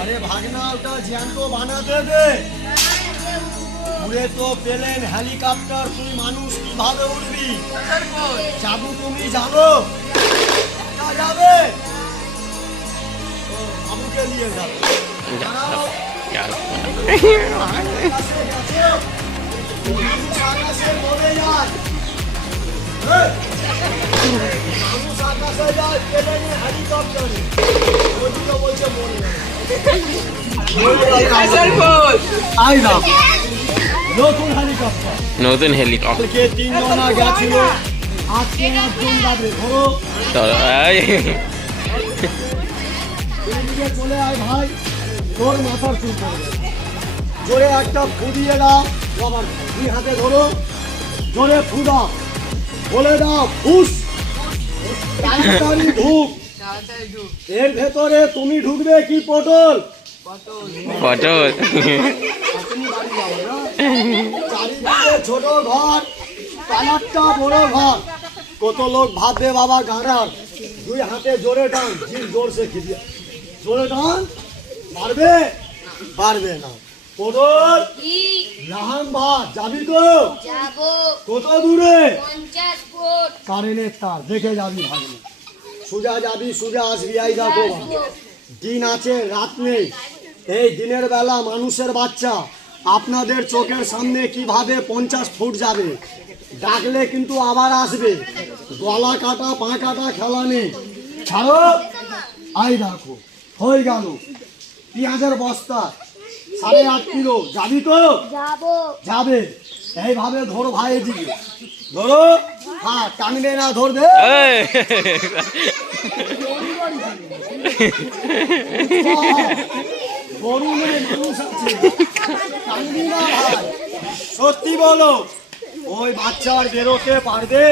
আরে ভাগনা ওটা জ্যান্ত বানাতে দে। উড়ে তো প্লেন হেলিকপ্টার, তুই মানুষ কিভাবে উড়বি? যাবো তুমি জানো যাবে বাবুকে নিয়ে যাবে। আকাশে মরে যায়, মানুষ আকাশে যায় প্লেনে হেলিকপ্টারে, ওদিকে বলছে মরে যায়। নতুন হেলিকপ্টার, নতুন হেলিকপ্টার কালকে 3 জনা গেছিল, আজকে 1 জন যাবে। ধরো এদিকে চলে আয় ভাই, তোর মাথার চুল পড়বে। জোরে একটা ফু দিয়ে দাও, বাবার 2 হাতে ধরো, জোরে ফু দাও, বলে দাও ফুস, তাড়াতাড়ি ঢুক। এর ভেতরে তুমি ঢুকবে কি পটল? পটল। চারিদিকে ছোট ঘর, কালারটা বড় ঘর। কত লোক ভাববে বাবা গাঁড়ার। 2 হাতে জোরে টান, জিভ জোরসে খিদিয়া, জোরে টান। পারবে? পারবে না। পটল রাহাম ভাত যাবি তো? যাবো। কত দূরে? 50 ফুট। কারেন্টের তার, দেখে যাবি ভাবনা। সোজা যাবি, সোজা আসবি। এই দেখো দিন আছে রাত নেই। এই দিনের বেলা মানুষের বাচ্চা আপনাদের চোখের সামনে কিভাবে 50 ফুট যাবে। ডাকলে কিন্তু আবার আসবে। গলা কাটা পা কাটা খেলা নেই। ছাড়ো। আই দেখো হয়ে গেল পেঁয়াজের বস্তা 8.5 কিলো। যাবি তো? যাবো। যাবে। এইভাবে ধরো ভাই, এদিকে ধরো। হ্যাঁ, টানবে না, ধরবে। গরু নেই, মানুষ আছে, টানবি না ভাই। সত্যি বলো, ওই বাচ্চা আর বেরোতে পারবে?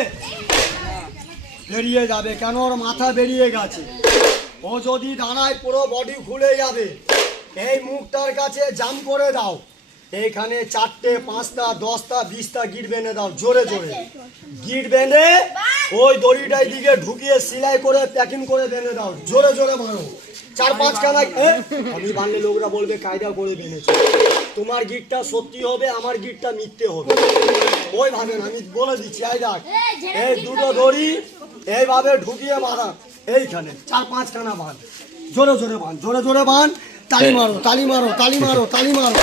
বেরিয়ে যাবে। কেন? ওর মাথা বেরিয়ে গেছে। ও যদি দাঁড়ায় পুরো বডি খুলে যাবে। এই মুখটার কাছে জাম করে দাও। এইখানে 4টে 5টা 10টা 20টা গিট বেঁধে দাও, জোরে জোরে গিট বেঁধে ওই দড়িটাই দিকে ঢুকিয়ে সেলাই করে প্যাকিং করে বেঁধে দাও, জোরে জোরে মারো। 4-5 খানা। আমি বানলে লোকরা বলবে কায়দা করে বেঁধেছে। তোমার গিটটা সত্যি হবে, আমার গিটটা মিথ্যে হবে। ওই ভাবেন, আমি বলে দিচ্ছি। এই দেখ, এই 2টো দড়ি এইভাবে ঢুকিয়ে মারা। এইখানে 4-5 খানা বাঁধ, জোরে জোরে বাঁধ, জোরে জোরে বাঁধ। তালি মারো, তালি মারো, তালি মারো, তালি মারো।